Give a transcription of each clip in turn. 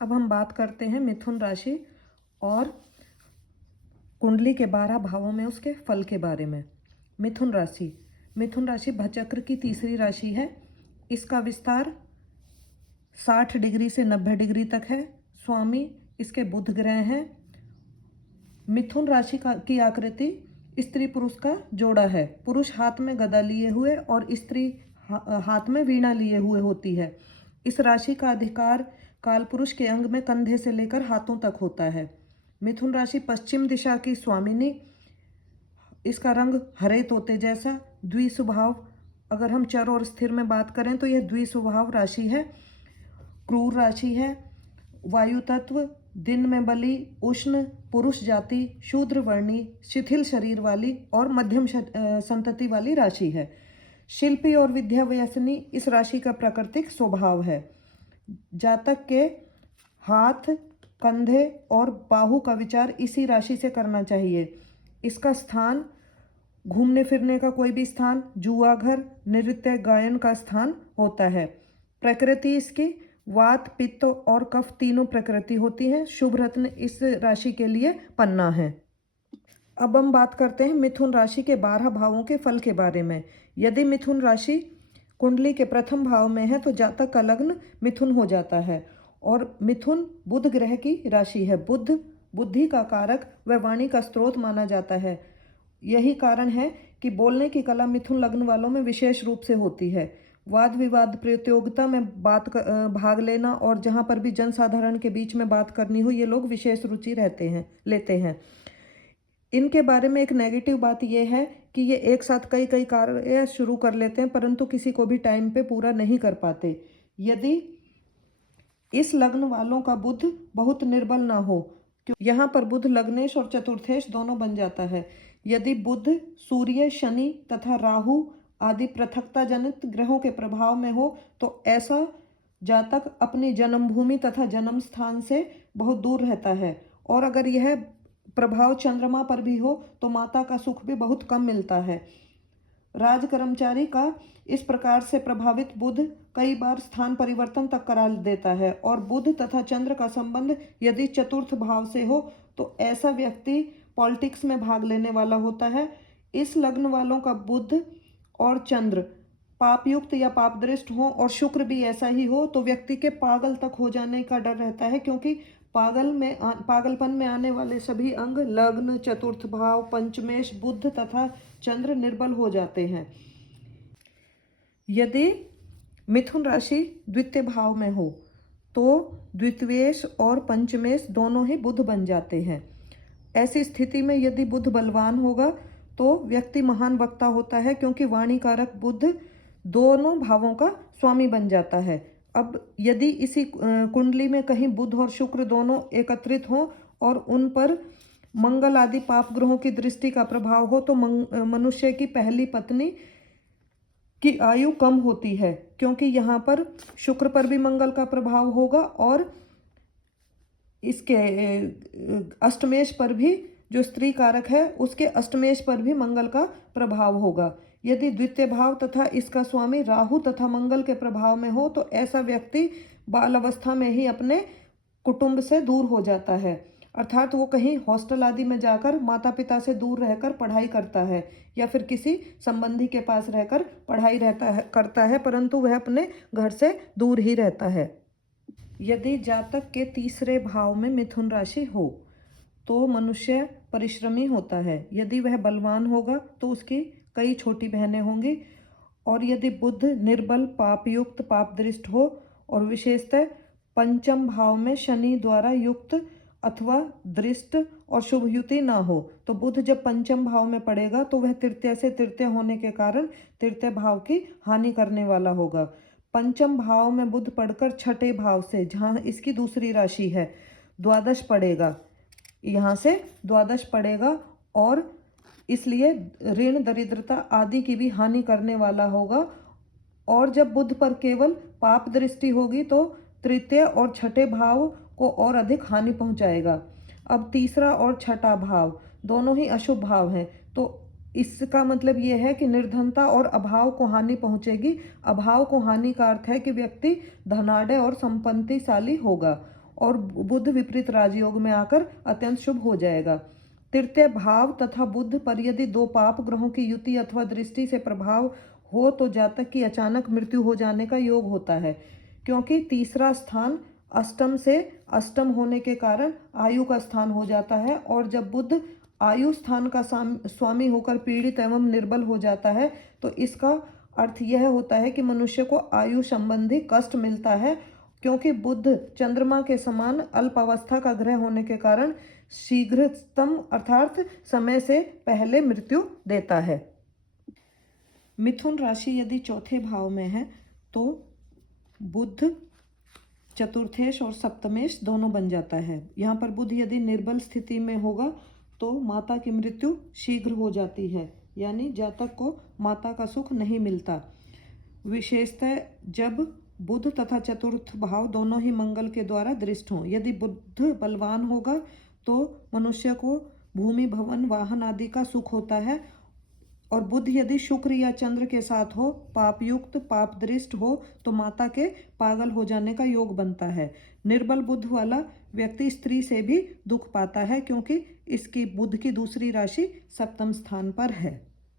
अब हम बात करते हैं मिथुन राशि और कुंडली के 12 भावों में उसके फल के बारे में। मिथुन राशि भचक्र की तीसरी राशि है। इसका विस्तार 60 डिग्री से 90 डिग्री तक है। स्वामी इसके बुध ग्रह हैं। मिथुन राशि की आकृति स्त्री पुरुष का जोड़ा है। पुरुष हाथ में गदा लिए हुए और स्त्री हाथ में वीणा लिए हुए होती है। इस राशि का अधिकार कालपुरुष के अंग में कंधे से लेकर हाथों तक होता है। मिथुन राशि पश्चिम दिशा की स्वामिनी। इसका रंग हरे तोते जैसा। द्विस्वभाव, अगर हम चर और स्थिर में बात करें तो यह द्विस्वभाव राशि है। क्रूर राशि है। वायु तत्व, दिन में बली, उष्ण, पुरुष जाति, शूद्र वर्णी, शिथिल शरीर वाली और मध्यम संतति वाली राशि है। शिल्पी और विद्या व्यसनी इस राशि का प्राकृतिक स्वभाव है। जातक के हाथ, कंधे और बाहु का विचार इसी राशि से करना चाहिए। इसका स्थान, घूमने फिरने का कोई भी स्थान, जुआ घर, नृत्य गायन का स्थान होता है। प्रकृति इसकी वात, पित्त और कफ तीनों प्रकृति होती है। शुभ रत्न इस राशि के लिए पन्ना है। अब हम बात करते हैं मिथुन राशि के 12 भावों के फल के बारे में। यदि मिथुन राशि कुंडली के प्रथम भाव में है तो जातक का लग्न मिथुन हो जाता है। और मिथुन बुध ग्रह की राशि है। बुध बुद्धि का कारक व वाणी का स्रोत माना जाता है। यही कारण है कि बोलने की कला मिथुन लग्न वालों में विशेष रूप से होती है। वाद विवाद प्रतियोगिता में भाग लेना और जहाँ पर भी जनसाधारण के बीच में बात करनी हो, ये लोग विशेष रुचि लेते हैं। इनके बारे में एक नेगेटिव बात यह है कि ये एक साथ कई कार्य शुरू कर लेते हैं परंतु किसी को भी टाइम पे पूरा नहीं कर पाते। यदि इस लग्न वालों का बुध बहुत निर्बल ना हो, यहाँ पर बुध लग्नेश और चतुर्थेश दोनों बन जाता है। यदि बुध, सूर्य, शनि तथा राहु आदि पृथकता जनित ग्रहों के प्रभाव में हो तो ऐसा जातक अपनी जन्मभूमि तथा जन्म स्थान से बहुत दूर रहता है। और अगर यह प्रभाव चंद्रमा पर भी हो तो माता का सुख भी बहुत कम मिलता है। राज कर्मचारी का इस प्रकार से प्रभावित बुध कई बार स्थान परिवर्तन तक करा देता है। और बुध तथा चंद्र का संबंध यदि चतुर्थ भाव से हो तो ऐसा व्यक्ति पॉलिटिक्स में भाग लेने वाला होता है। इस लग्न वालों का बुध और चंद्र पापयुक्त या पाप दृष्ट हो और शुक्र भी ऐसा ही हो तो व्यक्ति के पागल तक हो जाने का डर रहता है, क्योंकि पागलपन में आने वाले सभी अंग लग्न, चतुर्थ भाव, पंचमेश, बुध तथा चंद्र निर्बल हो जाते हैं। यदि मिथुन राशि द्वितीय भाव में हो तो द्वितीयेश और पंचमेश दोनों ही बुध बन जाते हैं। ऐसी स्थिति में यदि बुध बलवान होगा तो व्यक्ति महान वक्ता होता है, क्योंकि वाणी कारक बुध दोनों भावों का स्वामी बन जाता है। अब यदि इसी कुंडली में कहीं बुध और शुक्र दोनों एकत्रित हों और उन पर मंगल आदि पाप ग्रहों की दृष्टि का प्रभाव हो तो मनुष्य की पहली पत्नी की आयु कम होती है, क्योंकि यहाँ पर शुक्र पर भी मंगल का प्रभाव होगा और इसके अष्टमेश पर भी, जो स्त्री कारक है उसके अष्टमेश पर भी मंगल का प्रभाव होगा। यदि द्वितीय भाव तथा इसका स्वामी राहु तथा मंगल के प्रभाव में हो तो ऐसा व्यक्ति बाल अवस्था में ही अपने कुटुंब से दूर हो जाता है, अर्थात वो कहीं हॉस्टल आदि में जाकर माता पिता से दूर रहकर पढ़ाई करता है या फिर किसी संबंधी के पास रहकर पढ़ाई करता है, परंतु वह अपने घर से दूर ही रहता है। यदि जातक के तीसरे भाव में मिथुन राशि हो तो मनुष्य परिश्रमी होता है। यदि वह बलवान होगा तो उसकी कई छोटी बहनें होंगी। और यदि बुध निर्बल, पापयुक्त, पाप दृष्ट हो और विशेषतः पंचम भाव में शनि द्वारा युक्त अथवा दृष्ट और शुभ युति ना हो तो बुध जब पंचम भाव में पड़ेगा तो वह तृतीय से तृतीय होने के कारण तृतीय भाव की हानि करने वाला होगा। पंचम भाव में बुध पढ़कर छठे भाव से, जहाँ इसकी दूसरी राशि है, द्वादश पड़ेगा, यहाँ से द्वादश पड़ेगा और इसलिए ऋण, दरिद्रता आदि की भी हानि करने वाला होगा। और जब बुध पर केवल पाप दृष्टि होगी तो तृतीय और छठे भाव को और अधिक हानि पहुंचाएगा। अब तीसरा और छठा भाव दोनों ही अशुभ भाव हैं, तो इसका मतलब यह है कि निर्धनता और अभाव को हानि पहुंचेगी। अभाव को हानि का अर्थ है कि व्यक्ति धनाढ़ और संपत्तिशाली होगा। और बुध विपरीत राजयोग में आकर अत्यंत शुभ हो जाएगा। तृतीय भाव तथा बुध पर यदि दो पाप ग्रहों की युति अथवा दृष्टि से प्रभाव हो तो जातक की अचानक मृत्यु हो जाने का योग होता है, क्योंकि तीसरा स्थान अष्टम से अष्टम होने के कारण आयु का स्थान हो जाता है, और जब बुध आयु स्थान का स्वामी होकर पीड़ित एवं निर्बल हो जाता है तो इसका अर्थ यह होता है कि मनुष्य को आयु संबंधी कष्ट मिलता है, क्योंकि बुध चंद्रमा के समान अल्प अवस्था का ग्रह होने के कारण शीघ्रतम अर्थात समय से पहले मृत्यु देता है। मिथुन राशि यदि चौथे भाव में है तो बुध चतुर्थेश और सप्तमेश दोनों बन जाता है। यहाँ पर बुध यदि निर्बल स्थिति में होगा तो माता की मृत्यु शीघ्र हो जाती है, यानी जातक को माता का सुख नहीं मिलता। विशेषतः जब बुध तथा चतुर्थ भाव दोनों ही मंगल के द्वारा दृष्ट हों। यदि बुध बलवान होगा तो मनुष्य को भूमि भवन वाहन आदि का सुख होता है, और बुध यदि शुक्र या चंद्र के साथ हो, पाप युक्त पाप दृष्ट हो तो माता के पागल हो जाने का योग बनता है। निर्बल बुध वाला व्यक्ति स्त्री से भी दुख पाता है, क्योंकि इसकी बुध की दूसरी राशि सप्तम स्थान पर है।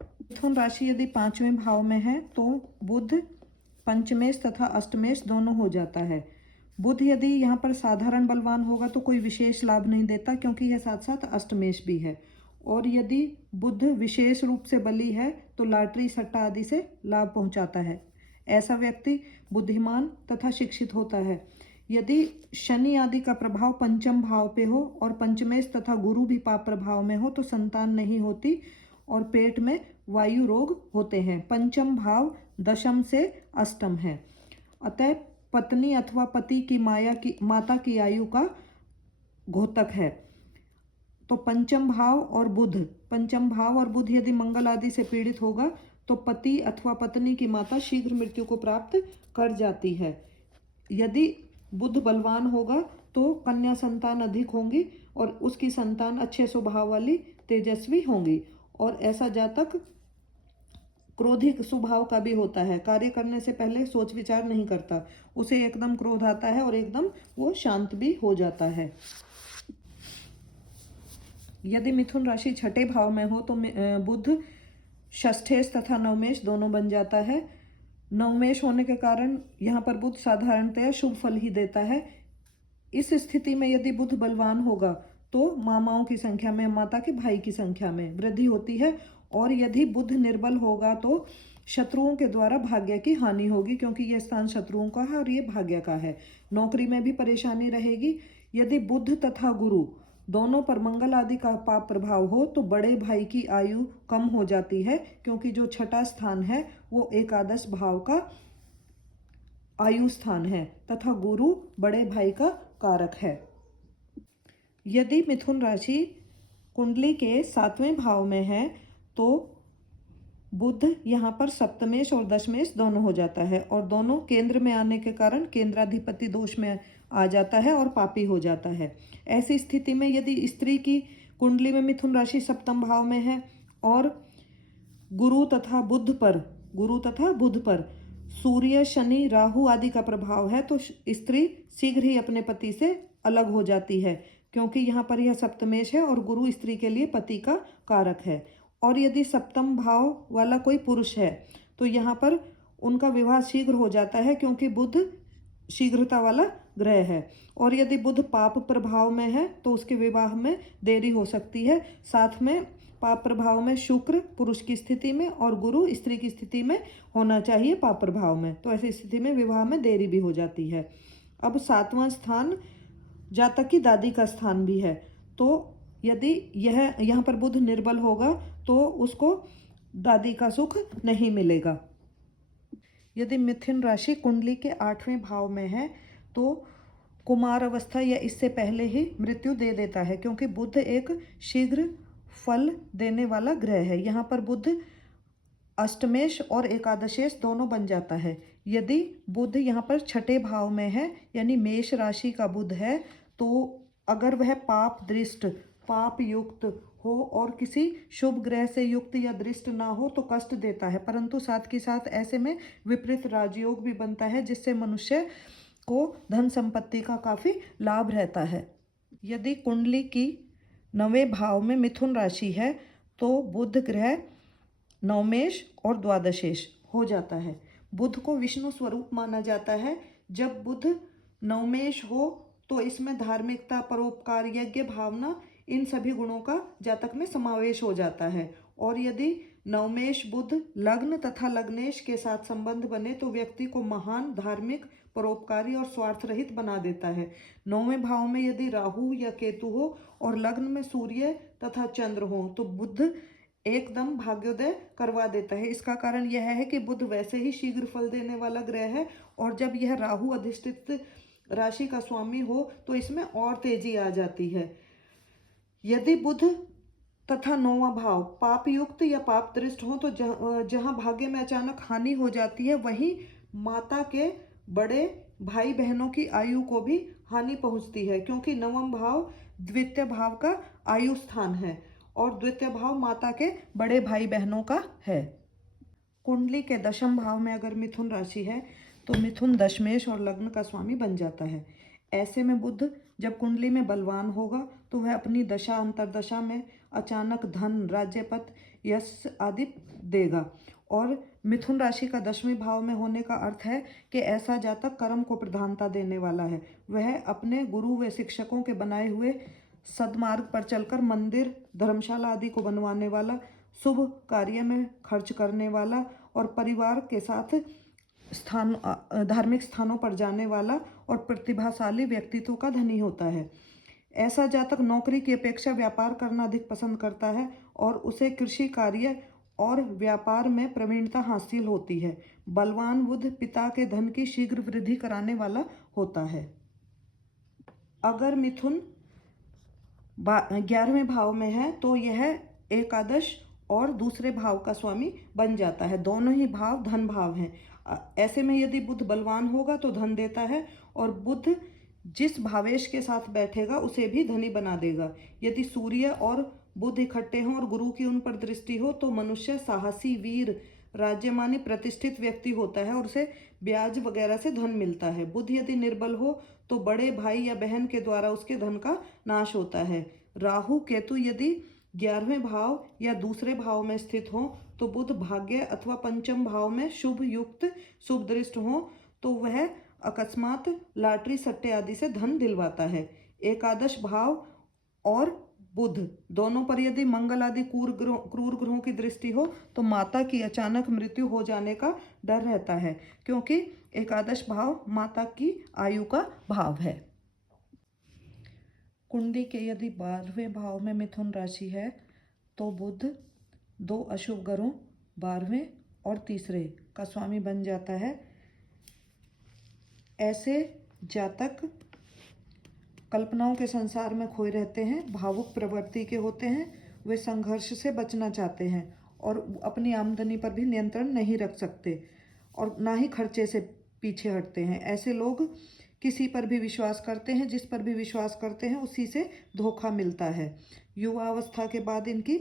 मिथुन राशि यदि पांचवें भाव में है तो बुध पंचमेश तथा अष्टमेश दोनों हो जाता है। बुध यदि यहाँ पर साधारण बलवान होगा तो कोई विशेष लाभ नहीं देता, क्योंकि यह साथ साथ अष्टमेश भी है। और यदि बुध विशेष रूप से बली है तो लॉटरी सट्टा आदि से लाभ पहुंचाता है। ऐसा व्यक्ति बुद्धिमान तथा शिक्षित होता है। यदि शनि आदि का प्रभाव पंचम भाव पे हो और पंचमेश तथा गुरु भी पाप प्रभाव में हो तो संतान नहीं होती और पेट में वायु रोग होते हैं। पंचम भाव दशम से अष्टम है, अतः पत्नी अथवा पति की माता की आयु का घोतक है। तो पंचम भाव और बुध यदि मंगल आदि से पीड़ित होगा तो पति अथवा पत्नी की माता शीघ्र मृत्यु को प्राप्त कर जाती है। यदि बुध बलवान होगा तो कन्या संतान अधिक होंगी और उसकी संतान अच्छे स्वभाव वाली तेजस्वी होंगी, और ऐसा जातक क्रोधी स्वभाव का भी होता है। कार्य करने से पहले सोच विचार नहीं करता, उसे एकदम क्रोध आता है और एकदम वो शांत भी हो जाता है। यदि मिथुन राशि छठे भाव में हो तो बुध षष्ठेश तथा नवमेश दोनों बन जाता है। नवमेश होने के कारण यहाँ पर बुध साधारणतया शुभ फल ही देता है। इस स्थिति में यदि बुध बलवान होगा तो मामाओं की संख्या में, माता के भाई की संख्या में वृद्धि होती है, और यदि बुध निर्बल होगा तो शत्रुओं के द्वारा भाग्य की हानि होगी, क्योंकि यह स्थान शत्रुओं का है और ये भाग्य का है। नौकरी में भी परेशानी रहेगी। यदि बुध तथा गुरु दोनों पर मंगल आदि का पाप प्रभाव हो तो बड़े भाई की आयु कम हो जाती है, क्योंकि जो छठा स्थान है वो एकादश भाव का आयु स्थान है तथा गुरु बड़े भाई का कारक है। यदि मिथुन राशि कुंडली के सातवें भाव में है तो बुध यहाँ पर सप्तमेश और दशमेश दोनों हो जाता है, और दोनों केंद्र में आने के कारण केंद्राधिपति दोष में आ जाता है और पापी हो जाता है। ऐसी स्थिति में यदि स्त्री की कुंडली में मिथुन राशि सप्तम भाव में है और गुरु तथा बुध पर सूर्य शनि राहु आदि का प्रभाव है तो स्त्री शीघ्र ही अपने पति से अलग हो जाती है, क्योंकि यहाँ पर यह सप्तमेश है और गुरु स्त्री के लिए पति का कारक है। और यदि सप्तम भाव वाला कोई पुरुष है तो यहाँ पर उनका विवाह शीघ्र हो जाता है, क्योंकि बुध शीघ्रता वाला ग्रह है। और यदि बुध पाप प्रभाव में है तो उसके विवाह में देरी हो सकती है। साथ में पाप प्रभाव में शुक्र पुरुष की स्थिति में और गुरु स्त्री की स्थिति में होना चाहिए पाप प्रभाव में, तो ऐसी स्थिति में विवाह में देरी भी हो जाती है। अब सातवां स्थान जातक की दादी का स्थान भी है, तो यदि यहाँ पर बुध निर्बल होगा तो उसको दादी का सुख नहीं मिलेगा। यदि मिथुन राशि कुंडली के आठवें भाव में है तो कुमार अवस्था या इससे पहले ही मृत्यु दे देता है, क्योंकि बुध एक शीघ्र फल देने वाला ग्रह है। यहाँ पर बुध अष्टमेश और एकादशेश दोनों बन जाता है। यदि बुध यहाँ पर छठे भाव में है यानी मेष राशि का बुध है तो अगर वह पाप दृष्ट पाप युक्त हो और किसी शुभ ग्रह से युक्त या दृष्ट ना हो तो कष्ट देता है, परंतु साथ के साथ ऐसे में विपरीत राजयोग भी बनता है जिससे मनुष्य को धन संपत्ति का काफ़ी लाभ रहता है। यदि कुंडली की 9वें भाव में मिथुन राशि है तो बुध ग्रह नवमेश और द्वादशेश हो जाता है। बुध को विष्णु स्वरूप माना जाता है। जब बुध नवमेश हो तो इसमें धार्मिकता, परोपकार, यज्ञ भावना, इन सभी गुणों का जातक में समावेश हो जाता है। और यदि नवमेश बुध लग्न तथा लग्नेश के साथ संबंध बने तो व्यक्ति को महान, धार्मिक, परोपकारी और स्वार्थ रहित बना देता है। 9वें भाव में यदि राहु या केतु हो और लग्न में सूर्य तथा चंद्र हो तो बुध एकदम भाग्योदय करवा देता है। इसका कारण यह है कि बुध वैसे ही शीघ्र फल देने वाला ग्रह है और जब यह राहु अधिष्ठित राशि का स्वामी हो तो इसमें और तेजी आ जाती है। यदि बुध तथा 9वां भाव पाप युक्त या पाप दृष्ट हो तो जहां भाग्य में अचानक हानि हो जाती है वहीं माता के बड़े भाई बहनों की आयु को भी हानि पहुंचती है, क्योंकि 9वां भाव द्वितीय भाव का आयु स्थान है और द्वितीय भाव माता के बड़े भाई बहनों का है। कुंडली के 10वें भाव में अगर मिथुन राशि है तो मिथुन दशमेश और लग्न का स्वामी बन जाता है। ऐसे में बुध जब कुंडली में बलवान होगा तो वह अपनी दशा अंतरदशा में अचानक धन, राज्यपद, यश आदि देगा। और मिथुन राशि का 10वें भाव में होने का अर्थ है कि ऐसा जातक कर्म को प्रधानता देने वाला है। वह अपने गुरु व शिक्षकों के बनाए हुए सदमार्ग पर चलकर मंदिर, धर्मशाला आदि को बनवाने वाला, शुभ कार्य में खर्च करने वाला और परिवार के साथ धार्मिक स्थानों पर जाने वाला और प्रतिभाशाली व्यक्तित्व का धनी होता है। ऐसा जातक नौकरी की अपेक्षा व्यापार करना अधिक पसंद करता है और उसे कृषि कार्य और व्यापार में प्रवीणता हासिल होती है। बलवान बुध पिता के धन की शीघ्र वृद्धि कराने वाला होता है। अगर मिथुन 11वें भाव में है तो यह एकादश और दूसरे भाव का स्वामी बन जाता है। दोनों ही भाव धन भाव हैं। ऐसे में यदि बुध बलवान होगा तो धन देता है और बुध जिस भावेश के साथ बैठेगा उसे भी धनी बना देगा। यदि सूर्य और बुध इकट्ठे हों और गुरु की उन पर दृष्टि हो तो मनुष्य साहसी, वीर, राज्यमानी, प्रतिष्ठित व्यक्ति होता है और उसे ब्याज वगैरह से धन मिलता है। बुध यदि निर्बल हो तो बड़े भाई या बहन के द्वारा उसके धन का नाश होता है। राहु केतु यदि 11वें भाव या दूसरे भाव में स्थित हो तो बुध भाग्य अथवा पंचम भाव में शुभ युक्त, शुभ दृष्ट हो तो वह अकस्मात लॉटरी, सट्टे आदि से धन दिलवाता है। एकादश भाव और बुध दोनों पर यदि मंगल आदि क्रूर ग्रहों की दृष्टि हो तो माता की अचानक मृत्यु हो जाने का डर रहता है, क्योंकि एकादश भाव माता की आयु का भाव है। कुंडली के यदि 12वें भाव में मिथुन राशि है तो बुध 2 अशुभ ग्रहों 12वें और तीसरे का स्वामी बन जाता है। ऐसे जातक कल्पनाओं के संसार में खोए रहते हैं, भावुक प्रवृत्ति के होते हैं, वे संघर्ष से बचना चाहते हैं और अपनी आमदनी पर भी नियंत्रण नहीं रख सकते और ना ही खर्चे से पीछे हटते हैं। ऐसे लोग किसी पर भी विश्वास करते हैं, जिस पर भी विश्वास करते हैं उसी से धोखा मिलता है। युवा अवस्था के बाद इनकी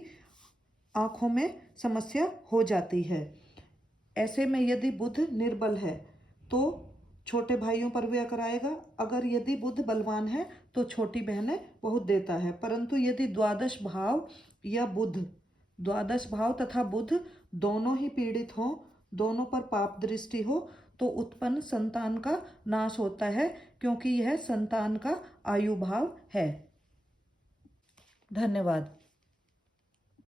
आंखों में समस्या हो जाती है। ऐसे में यदि बुध निर्बल है तो छोटे भाइयों पर व्यय कराएगा। अगर यदि बुध बलवान है तो छोटी बहनें बहुत देता है। परंतु यदि द्वादश भाव या बुध, द्वादश भाव तथा बुध दोनों ही पीड़ित हों, दोनों पर पाप दृष्टि हो तो उत्पन्न संतान का नाश होता है, क्योंकि यह संतान का आयु भाव है। धन्यवाद।